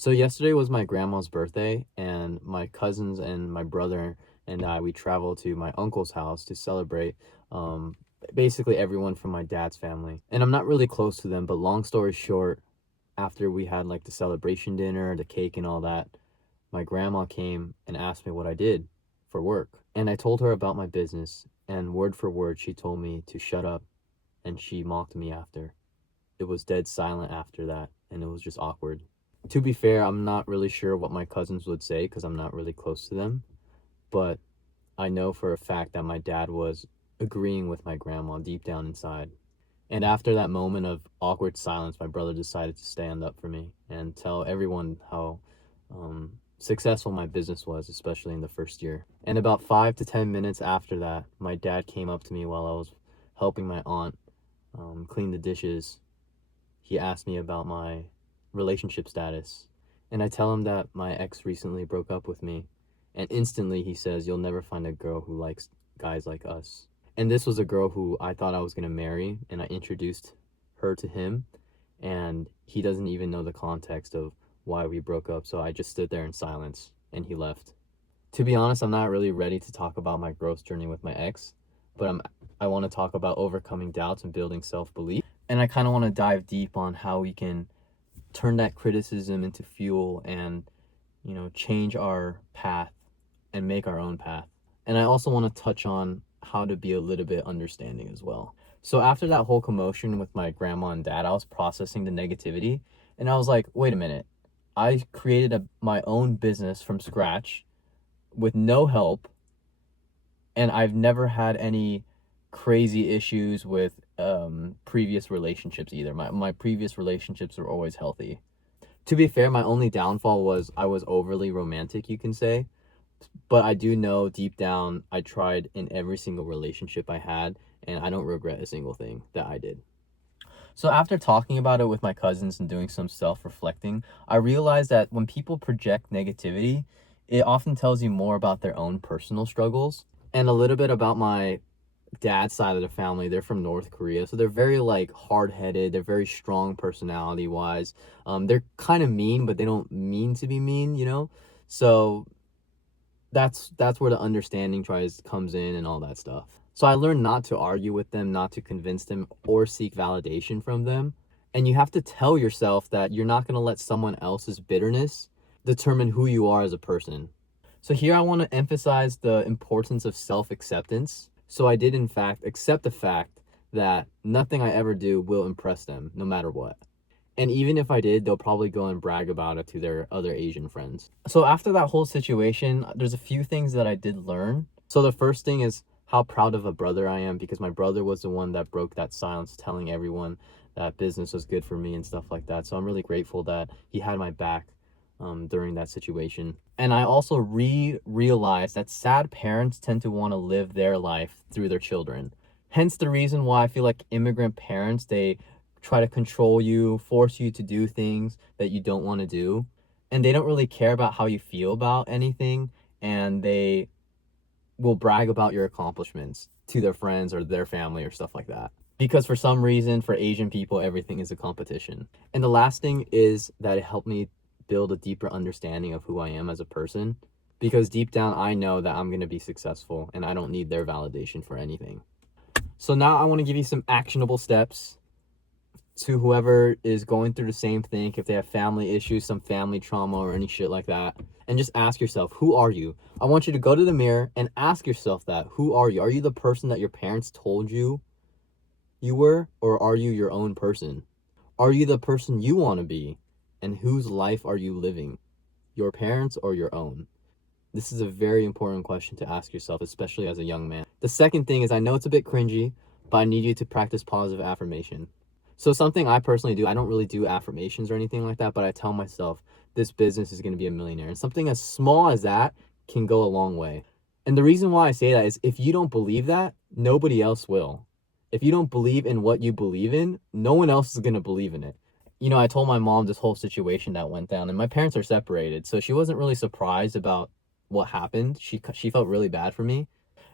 So yesterday was my grandma's birthday, and my cousins and my brother and we traveled to my uncle's house to celebrate. Um, Basically everyone from my dad's family. And I'm not really close to them, but long story short, after we had like the celebration dinner, the cake and all that, my grandma came and asked me what I did for work. And I told her about my business, and word for word, she told me to shut up, and she mocked me after. It was dead silent after that, and it was just awkward. To be fair, I'm not really sure what my cousins would say because I'm not really close to them, but I know for a fact that my dad was agreeing with my grandma deep down inside. And after that moment of awkward silence, my brother decided to stand up for me and tell everyone how successful my business was, especially in the first year. And about 5 to 10 minutes after that, my dad came up to me while I was helping my aunt clean the dishes. He asked me about my relationship status, and I tell him that my ex recently broke up with me, and instantly he says, "You'll never find a girl who likes guys like us." And this was a girl who I thought I was going to marry, and I introduced her to him, and he doesn't even know the context of why we broke up, so I just stood there in silence, and he left. To be honest, I'm not really ready to talk about my growth journey with my ex, but I want to talk about overcoming doubts and building self-belief. And I kind of want to dive deep on how we can turn that criticism into fuel and, change our path and make our own path. And I also want to touch on how to be a little bit understanding as well. So after that whole commotion with my grandma and dad, I was processing the negativity, and I was like, wait a minute. I created my own business from scratch with no help, and I've never had any crazy issues with previous relationships either. My previous relationships were always healthy. To be fair, my only downfall was I was overly romantic, you can say. But I do know deep down I tried in every single relationship I had, and I don't regret a single thing that I did. So after talking about it with my cousins and doing some self-reflecting, I realized that when people project negativity, it often tells you more about their own personal struggles. And a little bit about my dad's side of the family. They're from North Korea, so they're very like hard-headed. They're very strong personality wise. They're kind of mean, but they don't mean to be mean. So that's where the understanding tries comes in and all that stuff. So I learned not to argue with them, not to convince them or seek validation from them. And you have to tell yourself that you're not going to let someone else's bitterness determine who you are as a person. So here I want to emphasize the importance of self-acceptance. So I did in fact accept the fact that nothing I ever do will impress them, no matter what. And even if I did, they'll probably go and brag about it to their other Asian friends. So after that whole situation, there's a few things that I did learn. So the first thing is how proud of a brother I am, because my brother was the one that broke that silence, telling everyone that business was good for me and stuff like that. So I'm really grateful that he had my back during that situation. And I also realized that sad parents tend to want to live their life through their children. Hence the reason why I feel like immigrant parents, they try to control you, force you to do things that you don't want to do. And they don't really care about how you feel about anything. And they will brag about your accomplishments to their friends or their family or stuff like that. Because for some reason, for Asian people, everything is a competition. And the last thing is that it helped me build a deeper understanding of who I am as a person. Because deep down, I know that I'm going to be successful and I don't need their validation for anything. So now I want to give you some actionable steps to whoever is going through the same thing, if they have family issues, some family trauma or any shit like that. And just ask yourself, who are you? I want you to go to the mirror and ask yourself that. Who are you? Are you the person that your parents told you you were, or are you your own person? Are you the person you want to be? And whose life are you living? Your parents or your own? This is a very important question to ask yourself, especially as a young man. The second thing is, I know it's a bit cringy, but I need you to practice positive affirmation. So something I personally do, I don't really do affirmations or anything like that, but I tell myself this business is going to be a millionaire. And something as small as that can go a long way. And the reason why I say that is if you don't believe that, nobody else will. If you don't believe in what you believe in, no one else is going to believe in it. I told my mom this whole situation that went down, and my parents are separated, so she wasn't really surprised about what happened. She felt really bad for me.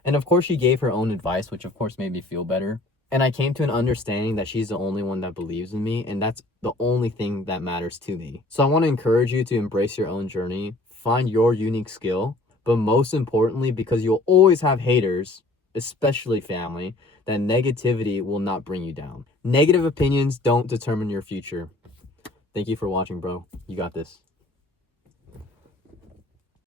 And of course she gave her own advice, which of course made me feel better. And I came to an understanding that she's the only one that believes in me, and that's the only thing that matters to me. So I want to encourage you to embrace your own journey, find your unique skill, but most importantly, because you'll always have haters, especially family, that negativity will not bring you down. Negative opinions don't determine your future. Thank you for watching, bro. You got this.